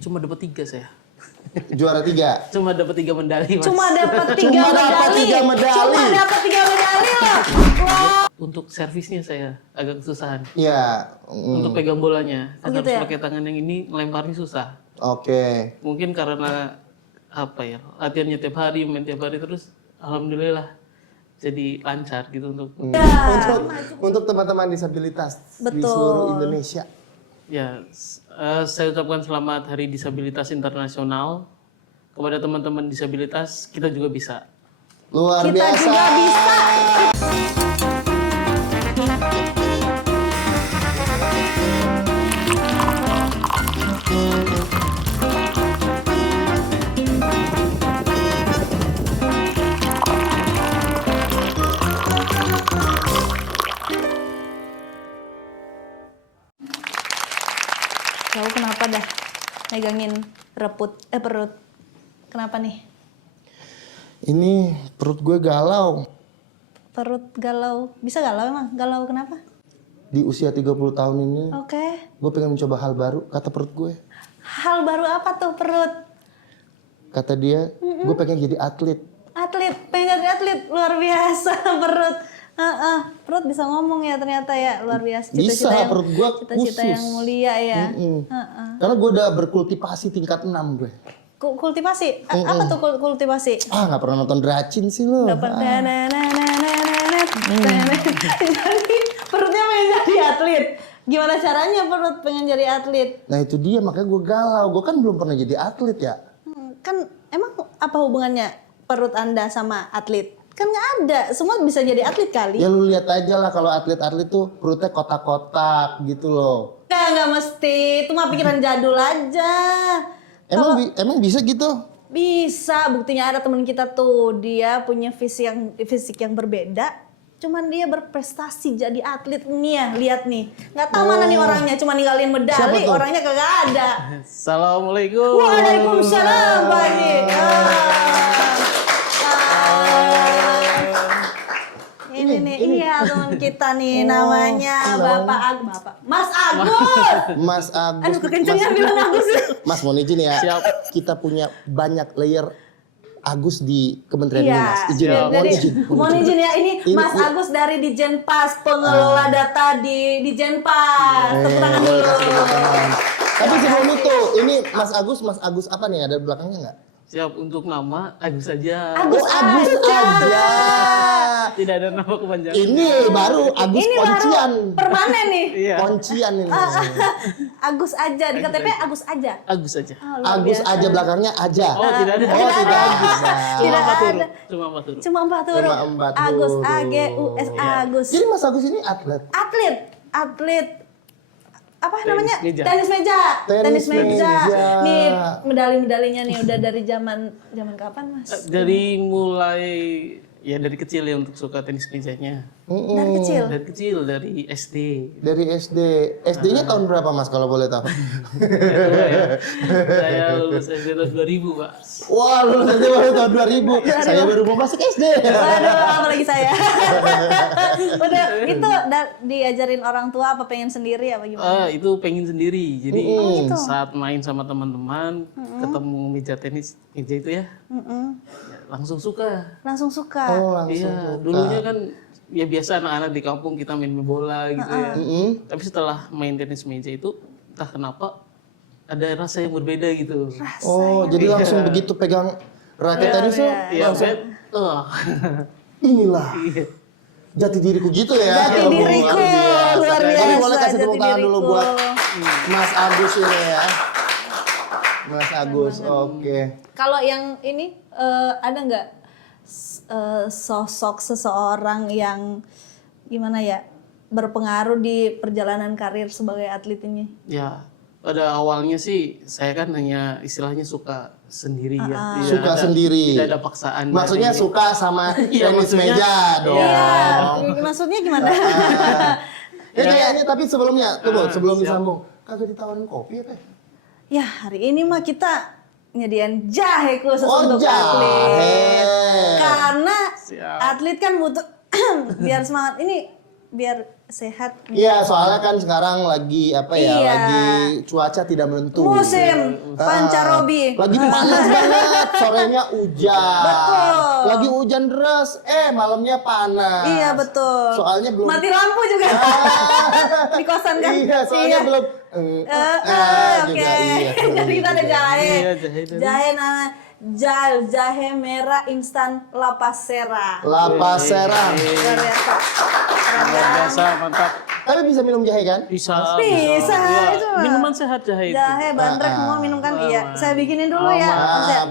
Cuma dapat 3 saya. Juara 3. Cuma dapat 3 medali, Mas. Cuma dapat 3 Cuma dapat medali. 3 medali. Cuma dapat 3 medali loh. Wah. Untuk servisnya saya agak kesusahan. Iya. Untuk pegang bolanya, kan gitu harus ya? pakai tangan yang ini, melemparnya susah. Oke. Mungkin karena apa ya, latihannya tiap hari, main tiap hari terus, alhamdulillah jadi lancar gitu untuk Untuk teman-teman disabilitas di Betul. seluruh Indonesia. ya. Saya ucapkan selamat Hari Disabilitas Internasional kepada teman-teman disabilitas. Kita juga bisa. Luar Kita biasa. juga bisa. Kamu kenapa dah megangin perut? Kenapa nih? Ini perut gue galau. Perut galau. Bisa galau emang? Galau kenapa? Di usia 30 tahun ini, Oke. gue pengen mencoba hal baru, kata perut gue. Hal baru apa tuh perut? Kata dia, gue pengen jadi atlet. Atlet, pengen jadi atlet. Luar biasa perut. Perut bisa ngomong ya ternyata ya. Luar biasa. Bisa, perut gue Cita-cita khusus. yang mulia ya. Karena gue udah berkultivasi tingkat 6 gue. Kultivasi? Apa tuh kultivasi? Ah, nggak pernah nonton Dracin sih lo. Dapat Jadi perutnya pengen jadi atlet. Gimana caranya perut pengen jadi atlet? Nah itu dia, makanya gue galau. Gue kan belum pernah jadi atlet ya. Kan emang apa hubungannya perut Anda sama atlet? Kan nggak ada, semua bisa jadi atlet kali. Ya lu lihat aja lah kalau atlet-atlet tuh perutnya kotak-kotak gitu loh. Nggak mesti, itu mah pikiran jadul aja. Emang bisa gitu? Bisa, buktinya ada teman kita tuh, dia punya fisik yang berbeda, cuman dia berprestasi jadi atlet nih ya, lihat nih. Nggak tahu mana nih orangnya, cuma ninggalin medali, orangnya kagak ada. Assalamualaikum. Waalaikumsalam, Pak Haji. Ini nih, iya teman kita nih namanya Mas Agus. Mas Agus. Aduh kekencengan bilang Agus. Mas mohon izin ya. Siap. Kita punya banyak layer Agus di Kementerian Iya. Dinas. Izin ya. Mohon izin ya, ini Mas Agus dari Dijenpas, pengelola data di Dijenpas. Tepuk tangan dulu. Tapi sebelum itu, ini Mas Agus apa nih? Ada belakangnya nggak? Siap, untuk nama Agus saja. Agus aja. Tidak ada nama kepanjangan. Ini baru Agus Ini Poncian. baru permanen nih. Iya. Poncian ini. Agus aja, di KTP Agus aja. Agus saja. Oh, luar Agus biasa. aja belakangnya aja. Oh, tidak ada. Oh, tidak ada. Tidak ada. Cuma 4 huruf. Cuma 4 huruf. Cuma 4 Agus, huruf. AGUS, Agus. Jadi Mas Agus ini atlet. Atlet. Apa Tenis namanya? meja. Tenis meja. Tenis meja. Nih medali-medalinya nih udah dari zaman kapan, Mas? Dari mulai ya dari kecil ya untuk suka tenis mejanya. Dari kecil. Dari kecil, dari SD. Dari SD. SD-nya tahun berapa Mas kalau boleh tahu? Nggak tua ya. Saya lulus SD tahun 2000, Pak. Wah, lulus SD baru tahun 2000. Saya baru mau masuk SD. Waduh, apalagi saya. Udah, itu diajarin orang tua apa pengen sendiri apa gimana? Itu pengen sendiri. Jadi gitu. saat main sama teman-teman, ketemu meja tenis, meja itu ya, ya langsung suka. Langsung suka. Oh, langsung. Iya, dulunya kan ya biasa anak-anak di kampung kita main bola gitu ya. Tapi setelah main tenis meja itu entah kenapa ada rasa yang berbeda gitu. Oh, jadi langsung begitu pegang raket tenisnya Iya, langsung inilah Iya. jati diriku gitu ya. Jati diriku, luar biasa. Tapi boleh kasih tepuk jati tangan dulu diriku. buat Mas Agus ini ya. Mas Agus, oke. Kalau yang ini ada nggak sosok seseorang yang gimana ya berpengaruh di perjalanan karir sebagai atlet ini? Ya, pada awalnya sih saya kan hanya istilahnya suka sendiri ya. Tidak Suka sendiri. Tidak ada paksaan. Maksudnya dari- suka sama Iya, tenis maksudnya- meja dong. Iya, maksudnya gimana? Ya kayaknya tapi sebelumnya, tunggu sebelum disambung. Kagak ditawarin kopi apa? Ya hari ini mah kita nyediain jahe khusus Oh, untuk jahe. atlet. Karena Siap. atlet kan butuh biar semangat ini biar sehat. Iya, soalnya kan sekarang lagi apa ya? Iya. Lagi cuaca tidak menentu. Musim pancarobi. Lagi panas banget, sorenya hujan. Betul. Lagi hujan deras, malamnya panas. Iya betul. Soalnya belum Mati lampu juga di kosan kan. Iya, soalnya belum Oke. juga iya. Jadi kita ada jahe. Iya, jahe dulu. Jahe namanya jahe merah instan lapasera. Lapasera. Luar biasa. Keren Luar kan? biasa, mantap. Tapi bisa minum jahe kan? Bisa. Bisa, Iya, itu mah. minuman sehat jahe itu. Jahe bandrek semua minum kan? Iya. Saya bikinin dulu ya.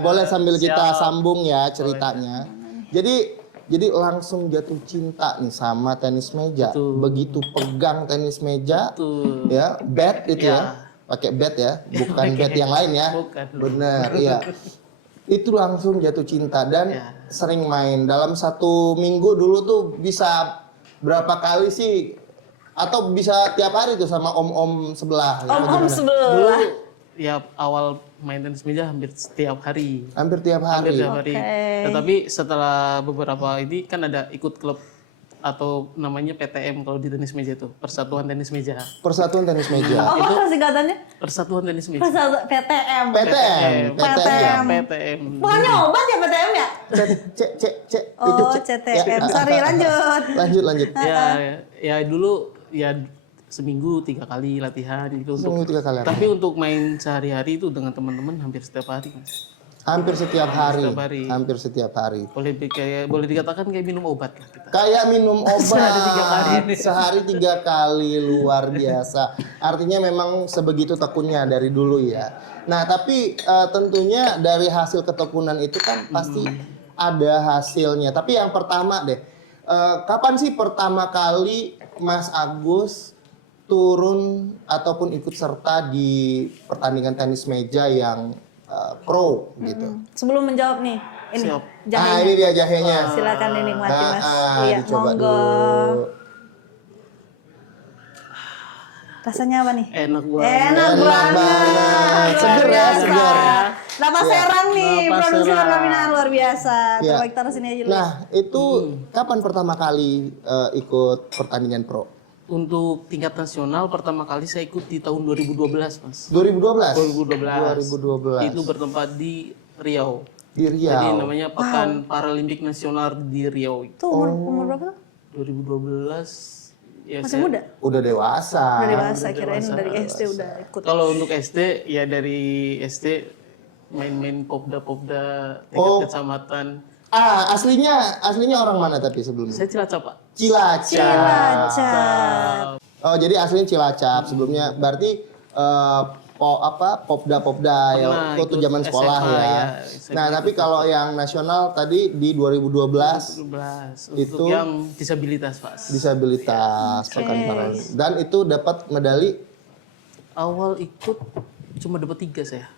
Boleh sambil kita sambung ya ceritanya. Jadi langsung jatuh cinta nih sama tenis meja. Betul. Begitu pegang tenis meja, Betul. ya, bat itu Ya. ya. Pakai bat ya, bukan bat yang lain ya. Bukan. Bener, iya. Itu langsung jatuh cinta dan Ya. sering main. Dalam 1 minggu dulu tuh bisa berapa kali sih? Atau bisa tiap hari tuh sama om-om sebelah. Om-om Dulu sebelah. ya awal main tenis meja hampir setiap hari. Hampir tiap Hampir hari. tiap hari. Oke. Tetapi setelah beberapa ini kan ada ikut klub atau namanya PTM kalau di tenis meja itu, Persatuan Tenis Meja. Persatuan tenis meja. Apa singkatannya? Persatuan Tenis Meja. Persatu PTM. PTM. PTM. PTM. Bukannya obat ya PTM ya? Cek. Oh, CTM. Sorry, lanjut. Lanjut. Ya dulu ya seminggu 3 kali latihan gitu Seminggu 3 kali. Tapi untuk main sehari-hari itu dengan teman-teman hampir setiap hari, Mas. Hampir setiap hari. Setiap hari. Hampir setiap hari. Boleh dikatakan kayak minum obat lah kita. Kayak minum obat. Sehari 3 kali. Sehari 3 kali, luar biasa. Artinya memang sebegitu tekunnya dari dulu ya. Nah, tapi tentunya dari hasil ketekunan itu kan pasti ada hasilnya. Tapi yang pertama deh, kapan sih pertama kali Mas Agus turun ataupun ikut serta di pertandingan tenis meja yang pro gitu? Sebelum menjawab nih, ini Siap. jahenya. Ini dia jahenya. Silakan dinikmati Mas. Iya, Dicoba monggo. dulu. Rasanya apa nih? Enak banget. Enak Enak banget. banget. Luar Seger ya, biasa. seger. Lapas serang nih, Lapas produksi serang. perkawinan luar biasa. Iya. Coba kita taruh sini aja dulu. Nah, itu kapan pertama kali ikut pertandingan pro? Untuk tingkat nasional pertama kali saya ikut di tahun 2012, Mas. 2012? 2012. 2012. Itu bertempat di Riau. Di Jadi Riau. namanya Pekan Paralimpik Nasional di Riau. Tuh umur berapa tuh? 2012 ya Masih saya- muda? Udah dewasa. Udah dewasa, kirain dari SD udah ikut. Kalau untuk SD ya dari SD main-main popda-popda tingkat Oh. kecamatan. Aslinya orang mana tapi sebelumnya? Saya Cilacap, Pak. Cilacap. Cilacap. Oh, jadi aslinya Cilacap sebelumnya. Berarti popda-popda ya Pernah waktu ikut zaman sekolah SMA, ya. ya, Nah, SMA tapi kalau yang nasional tadi di 2012 12 Itu- untuk yang disabilitas, Pak. disabilitas Pekan Paralimpik. Dan itu dapat medali Awal ikut cuma dapat 3 saya.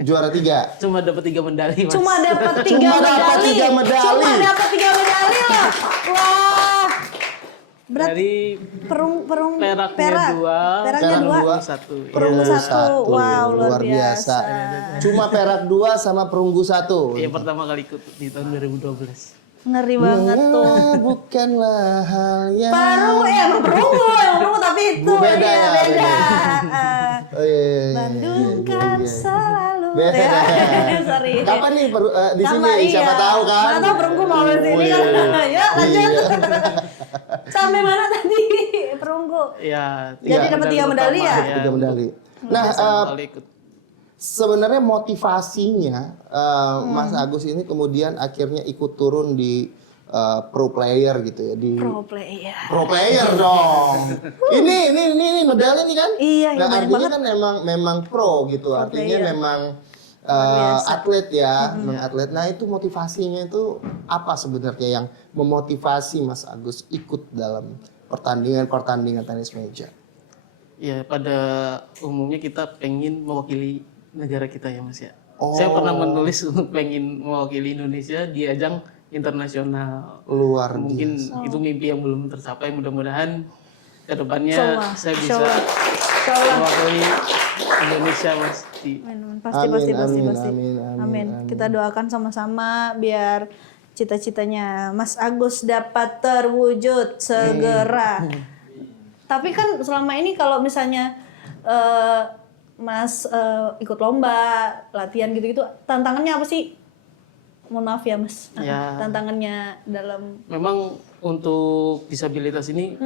juara 3. Cuma dapat 3 medali, Mas. Cuma dapat 3 Cuma dapat medali. 3 medali. Cuma dapat 3 medali loh. Wah. Berat Dari perunggunya peraknya 2, Peraknya Perak 2. dua. 1. Perunggu Perunggu 1. Wow, luar biasa. Cuma perak 2 sama perunggu 1. Iya, pertama kali ikut di tahun 2012. Ngeri banget tuh. Bukanlah hal yang Emang perunggu tapi itu Beda ya, ya, beda. Oh, iya. Bandung kan selalu. Beda. Ya, sorry. Kapan nih di sini? Sama, Siapa tahu kan? Mana tahu perunggu mau di sini kan. Ya, lanjut. Sampai mana tadi? Perunggu. Ya, Jadi dapat 3 medali ya? 3 medali. Nah, kali ikut. sebenarnya motivasinya Mas Agus ini kemudian akhirnya ikut turun di pro player gitu ya di Pro player. pro player dong. Ini medali nih kan? Iya, Nah, banyak artinya kan memang pro gitu. Artinya player. memang atlet ya, memang atlet. Nah, itu motivasinya itu apa sebenarnya yang memotivasi Mas Agus ikut dalam pertandingan tenis meja? Ya, pada umumnya kita pengen mewakili negara kita ya, Mas ya. Oh. Saya pernah menulis untuk pengen mewakili Indonesia di ajang internasional. Luar Mungkin biasa. itu mimpi yang belum tercapai. Mudah-mudahan ke depannya Insyaallah. saya bisa Insyaallah. mewakili Indonesia, Mas. Pasti. Amin. Amin. Kita doakan sama-sama biar cita-citanya Mas Agus dapat terwujud segera. Tapi kan selama ini kalau misalnya Mas ikut lomba, latihan gitu-gitu, tantangannya apa sih? Mohon maaf ya Mas, Ya. tantangannya dalam Memang untuk disabilitas ini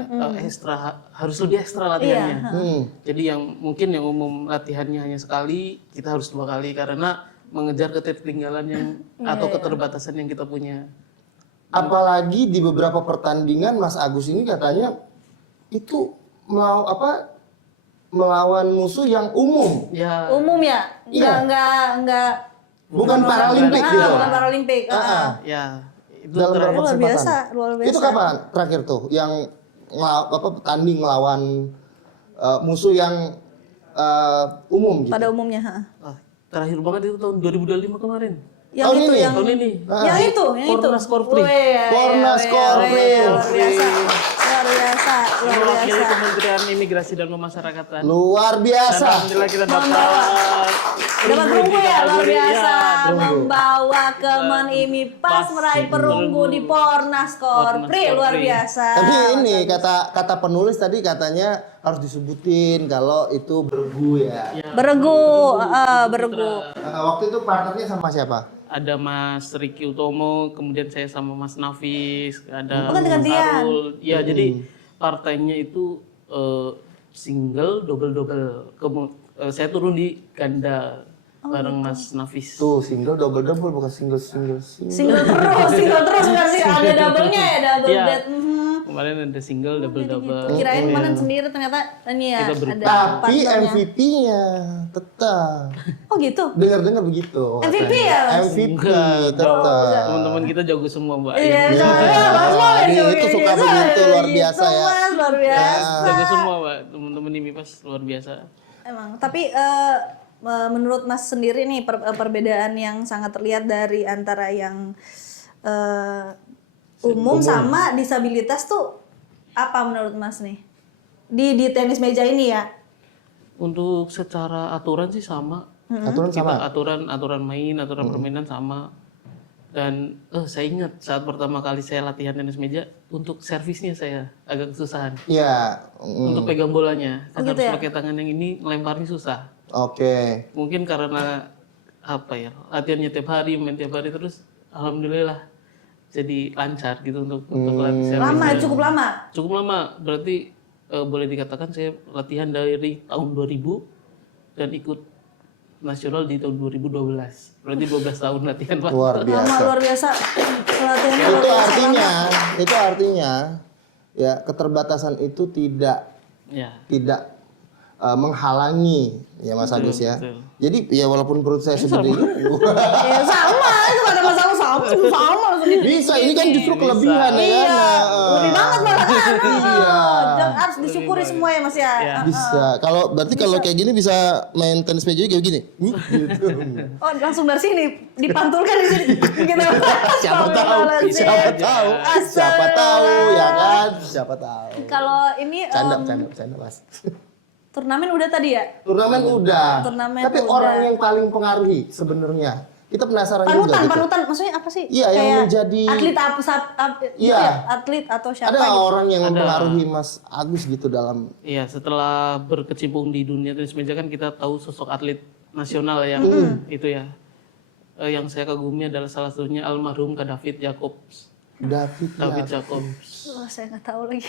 harus lebih ekstra latihannya. Jadi yang mungkin yang umum latihannya hanya sekali, kita harus 2 kali karena mengejar ketertinggalan yang atau keterbatasan yang kita punya. Apalagi di beberapa pertandingan Mas Agus ini katanya itu melawan musuh yang umum, Ya, umum ya, nggak bukan Paralimpik gitu. bukan Paralimpik. ya itu Dalam terakhir. beberapa Luar biasa, kesempatan. luar biasa. Itu kapan terakhir tuh yang tanding melawan musuh yang umum gitu? Pada umumnya. Terakhir banget itu tahun 2025 kemarin. Yang Tahun itu ini? yang Tahun ini. yang itu. Kornas Korpri. Kornas Korpri. Luar biasa. Luar biasa. Luar Mewakili biasa. Kementerian Imigrasi dan Pemasyarakatan. Luar Dan biasa. alhamdulillah kita dapat Dapat perunggu ya, luar biasa. perunggu. Membawa Kemen IMI pas meraih perunggu di Pornas Korpri, luar biasa. Tapi ini kata penulis tadi katanya harus disebutin kalau itu bergu ya. Beregu, beregu. Waktu itu partnernya sama siapa? Ada Mas Riki Utomo, kemudian saya sama Mas Nafis, ada Oh, ganti-gantian. Arul. Ya, jadi partainya itu single, double. Saya turun di ganda bareng Mas Nafis. Tuh single double bukan single. Single terus berarti ada double-nya ya, double Iya. bed. Kemarin ada single, double. Kirain kemarin sendiri ternyata ini ya Kita berempat. ada Tapi partnernya. MVP-nya tetap. Oh gitu. Dengar begitu. MVP katanya. ya, Mas? MVP Enggak. tetap. Teman-teman kita jago semua, Mbak. Iya, Ya, Mas boleh dia juga itu gitu. suka begitu, luar biasa ya. Mas, luar biasa. Jago semua, Mbak. Teman-teman ini pas luar biasa. Emang, tapi menurut Mas sendiri nih perbedaan yang sangat terlihat dari antara yang umum sama disabilitas tuh apa menurut Mas nih? Di tenis meja ini ya? Untuk secara aturan sih sama. Aturan Kita sama. aturan main, aturan permainan sama. Dan saya ingat saat pertama kali saya latihan tenis meja, untuk servisnya saya agak kesusahan. Iya. Untuk pegang bolanya, kan gitu harus ya? pakai tangan yang ini, ngelemparnya susah. Oke. Mungkin karena apa ya, latihannya tiap hari, main tiap hari terus, alhamdulillah jadi lancar gitu untuk latih servis. Lama, cukup lama. Cukup lama, berarti boleh dikatakan saya latihan dari tahun 2000 dan ikut nasional di tahun 2012. Berarti 12 tahun latihan, Pak. Luar Lama biasa. luar biasa. Latihannya luar biasa. Itu artinya ya keterbatasan itu tidak Ya. menghalangi ya Mas Agus ya. betul. Jadi ya walaupun perut saya segede itu Ya sama, itu ada masalah sama langsung bisa. Ini kan justru kelebihan ya Iya, kan. lebih banget malah kan. Iya. Jangan harus disyukuri semua ya Mas ya. Iya. Bisa. Berarti kalau kayak gini bisa main tenis meja kayak gini. Gitu. Oh langsung dari sini dipantulkan di sini. Gitu. Siapa tahu ya kan? Siapa tahu. Kalau ini Canda Mas. turnamen udah tadi ya? Turnamen udah. Turnamen Tapi udah. orang yang paling pengaruhi sebenarnya. Kita penasaran juga gitu. Panutan, maksudnya apa sih? Iya, yang Kayak menjadi- atlet apa gitu Iya. ya? Atlet atau siapa Ada gitu? orang yang mempengaruhi Mas Agus gitu dalam Iya, setelah berkecimpung di dunia tenis meja kan kita tahu sosok atlet nasional yang itu ya. Yang saya kagumi adalah salah satunya almarhum Kak David Jacobs. David Jacobs. Oh, saya nggak tahu lagi.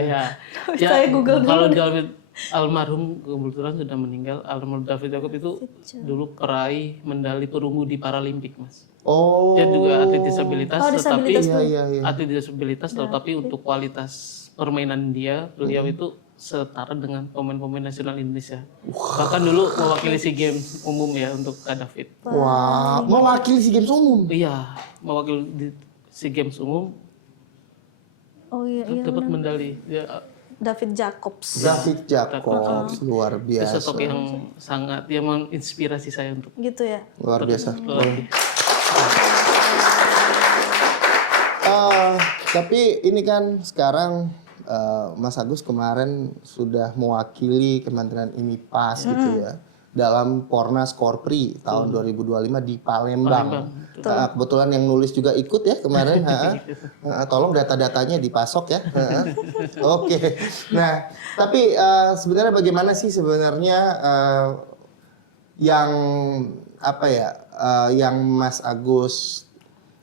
Ya. Saya Google dulu Kalau deh. David almarhum kebetulan sudah meninggal. Almarhum David Jacobs itu dulu peraih medali perunggu di Paralimpik, Mas. Oh. Dia juga atlet disabilitas, Oh, tetapi disabilitas Iya. atlet disabilitas, tetapi untuk kualitas permainan dia, beliau itu setara dengan pemain-pemain nasional Indonesia. Bahkan dulu mewakili SEA Games umum ya untuk Kak David. Wah, mewakili SEA Games umum. Iya, mewakili di SEA Games umum Oh iya, dapat medali. Dia David Jacobs. David Jacobs luar itu biasa. sosok yang sangat dia menginspirasi saya untuk Gitu ya. Luar biasa. berlatih. Tapi ini kan sekarang Mas Agus kemarin sudah mewakili Kementerian IMIPAS gitu ya. dalam Pornas Korpri tahun 2025 di Palembang. Kebetulan yang nulis juga ikut ya kemarin. Tolong data-datanya dipasok ya. Oke. Nah, tapi sebenarnya bagaimana sih sebenarnya yang apa ya, yang Mas Agus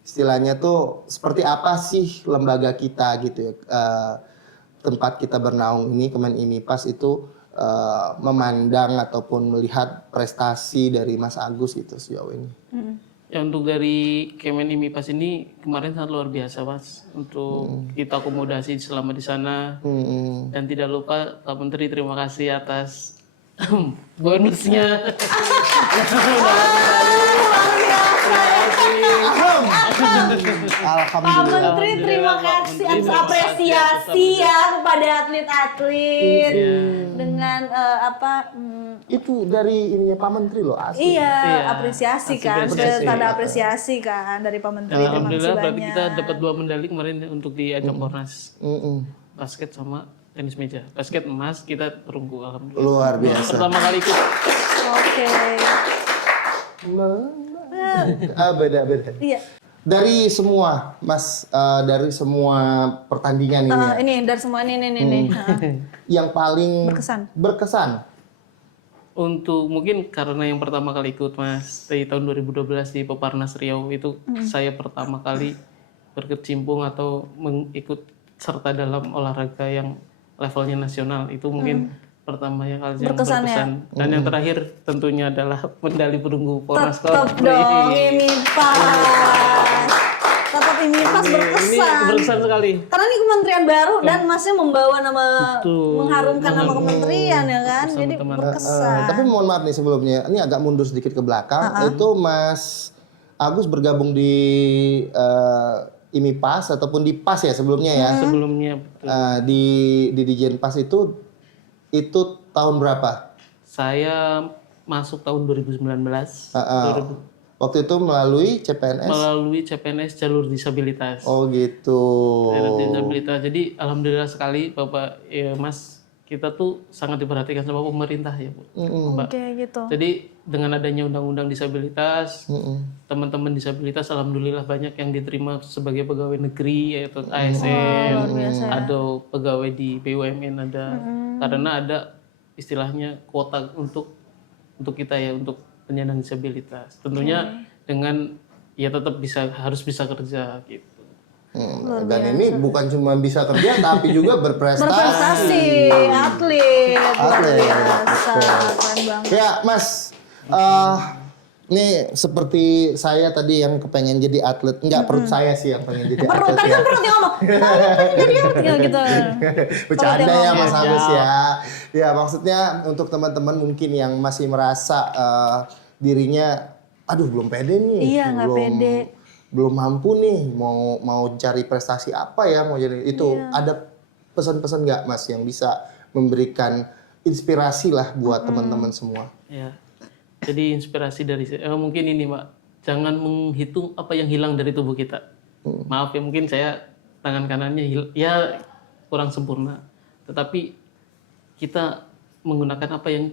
istilahnya tuh seperti apa sih lembaga kita gitu ya, tempat kita bernaung ini Kemen IMIPAS itu memandang ataupun melihat prestasi dari Mas Agus gitu sejauh ini. Ya untuk dari Kemen IMIPAS ini kemarin sangat luar biasa Mas untuk kita akomodasi selama di sana. Dan tidak lupa Pak Menteri terima kasih atas bonusnya. Pak Menteri terima kasih atas apresiasi ya kepada atlet-atlet dengan Itu dari ininya Pak Menteri loh asli. iya apresiasi kan, tanda apresiasi kan dari Pak Menteri. Terima kasih Alhamdulillah berarti banyak. kita dapat 2 medali kemarin untuk di ajang Pornas. Basket sama tenis meja. Basket emas, kita perunggu alhamdulillah. Luar biasa. Pertama kali ikut. Oke. Beda-beda. Iya. Dari semua Mas, dari semua pertandingan ini, Ini dari semua ini. yang paling Berkesan. Untuk mungkin karena yang pertama kali ikut Mas dari tahun 2012 di Peparnas Riau itu saya pertama kali berkecimpung atau mengikut serta dalam olahraga yang levelnya nasional itu mungkin pertama yang kali yang Berkesan berkesan. Dan yang terakhir tentunya adalah medali perunggu Pornas Tetap dong IMIPAS. Tetap IMIPAS berkesan. Ini berkesan sekali. Karena ini kementerian baru dan Masnya membawa nama, mengharumkan nama kementerian ya kan, jadi berkesan. tapi mohon maaf nih sebelumnya, ini agak mundur sedikit ke belakang. Itu Mas Agus bergabung di IMIPAS ataupun di PAS ya sebelumnya ya. Sebelumnya betul. Di Dijen PAS itu tahun berapa? Saya masuk tahun 2019. Waktu itu melalui CPNS? Melalui CPNS jalur disabilitas. Oh gitu. Jalur disabilitas. Jadi alhamdulillah sekali Bapak Mas kita tuh sangat diperhatikan sama pemerintah ya Bu. Mbak. Oke gitu. Jadi dengan adanya undang-undang disabilitas, teman-teman disabilitas alhamdulillah banyak yang diterima sebagai pegawai negeri yaitu ASN, atau pegawai di BUMN ada. Karena ada istilahnya kuota untuk kita ya untuk penyandang disabilitas. Tentunya dengan ya tetap harus bisa kerja gitu. Dan ini bukan cuma bisa kerja tapi juga berprestasi. Atlet. Betul. Keren banget. Ya Mas, nih seperti saya tadi yang kepengen jadi atlet, enggak perut saya sih yang pengen jadi Perut atlet tadi ya. kan perut yang ngomong. Jadi atlet gitu. Bercanda ya Mas Agus ya. Ya maksudnya untuk teman-teman mungkin yang masih merasa dirinya, aduh belum pede nih. Iya nggak pede. Belum mampu nih mau cari prestasi apa ya mau jadi itu. Ada pesan-pesan nggak Mas yang bisa memberikan inspirasi lah buat teman-teman semua? Ya. Jadi inspirasi dari mungkin ini Mbak, jangan menghitung apa yang hilang dari tubuh kita. Maaf ya mungkin saya tangan kanannya ya kurang sempurna. Tetapi kita menggunakan apa yang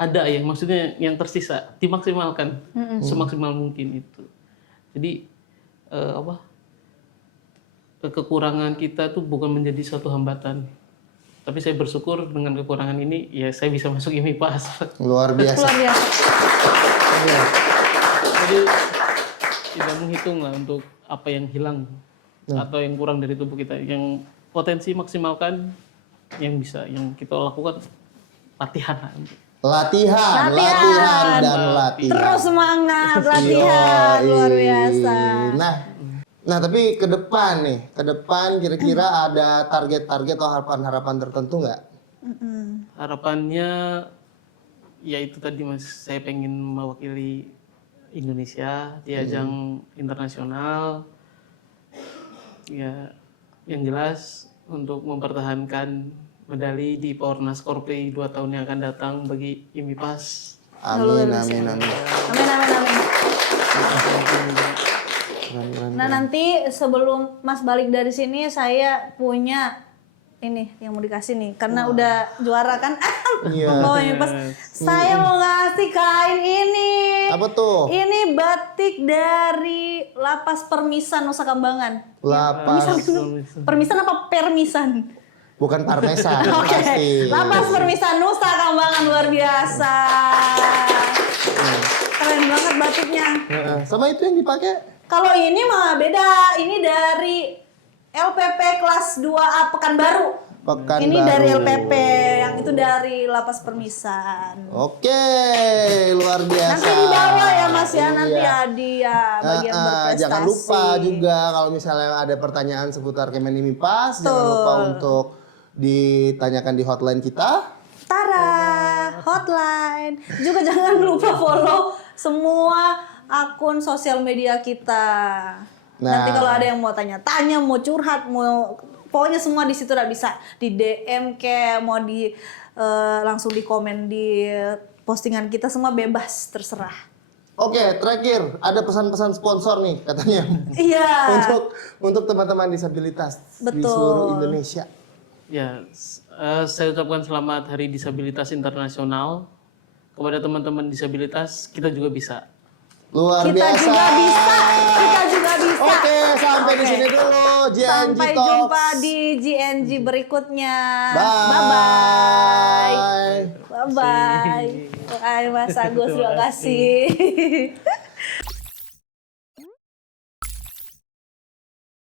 ada ya, maksudnya yang tersisa dimaksimalkan semaksimal mungkin itu. Jadi kekurangan kita tuh bukan menjadi suatu hambatan. Tapi saya bersyukur dengan kekurangan ini ya saya bisa masuk IMIPAS. Luar biasa. Luar biasa. Jadi tidak menghitung lah untuk apa yang hilang atau yang kurang dari tubuh kita. Yang potensi maksimalkan yang bisa yang kita lakukan latihan. Latihan. Terus semangat latihan luar biasa. Nah tapi ke depan kira-kira ada target-target atau harapan-harapan tertentu nggak? Harapannya ya itu tadi Mas, saya pengen mewakili Indonesia di ajang internasional. Ya yang jelas untuk mempertahankan medali di Pornas Korpri 2 tahun yang akan datang bagi IMIPAS. Amin. Nah nanti sebelum Mas balik dari sini saya punya ini yang mau dikasih nih karena udah juara kan. Iya. Pokoknya pas saya mau ngasih kain ini. Apa tuh? Ini batik dari Lapas Permisan Nusa Kambangan. Lapas. Permisan apa permisan? Bukan parmesan, Oke. pasti. Lapas Permisan Nusa Kambangan luar biasa. Keren banget batiknya. Heeh. Sama itu yang dipakai? Kalau ini mah beda. Ini dari LPP kelas 2A Pekanbaru. Ini dari LPP, yang itu dari Lapas Permisan. Oke, luar biasa. Nanti dibawa ya Mas ya, nanti Iya. hadiah bagi yang berprestasi. Jangan lupa juga kalau misalnya ada pertanyaan seputar Kemenimipas, jangan lupa untuk ditanyakan di hotline kita. Tara, hotline. Juga jangan lupa follow semua akun sosial media kita. Nanti kalau ada yang mau tanya-tanya, mau curhat, mau pokoknya semua di situ udah bisa di DM kayak mau di langsung di komen di postingan kita semua bebas terserah. Oke, terakhir ada pesan-pesan sponsor nih katanya. Iya. untuk teman-teman disabilitas di Betul. seluruh Indonesia. Ya, saya ucapkan selamat Hari Disabilitas Internasional kepada teman-teman disabilitas. Kita juga bisa. Luar Kita biasa. juga bisa. Kita juga bisa. Oke, sampai di Oke. sini dulu GNG Sampai Talks. jumpa di GNG berikutnya. Bye. Bye bye. Bye Mas Agus, terima kasih.